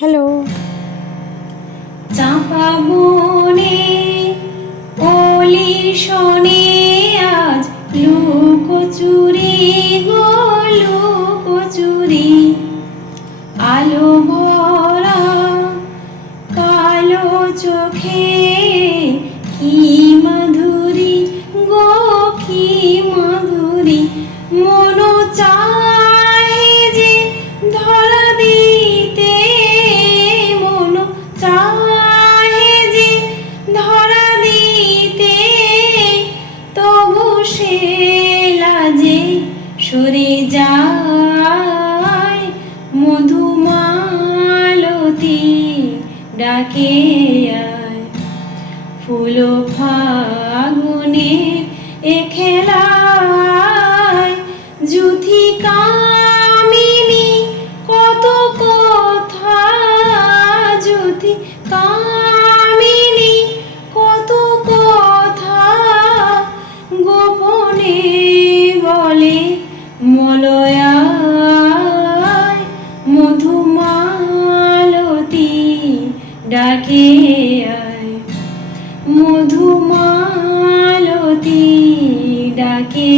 Hello. চাপা বনে অলি শনে আজ লুকোচুরি গো লুকোচুরি, আলো ভরা কালো চোখে কি মাধুরী গো কি মাধুরী, মন চায় যে ধরা দিতে, মন চায় যে ধরা দিতে, তবু সে লাজে সরে যায়, মধুমালতী ডাকে আয়, ফুল ফাগুনের এ খেলায় যুথি কামিনী কত কথা, যুথি কামিনী কত কথা, গোপনে বলে মলয়ায়, মধুমালতী ডাকে আয়, মধুমালতী ডাকে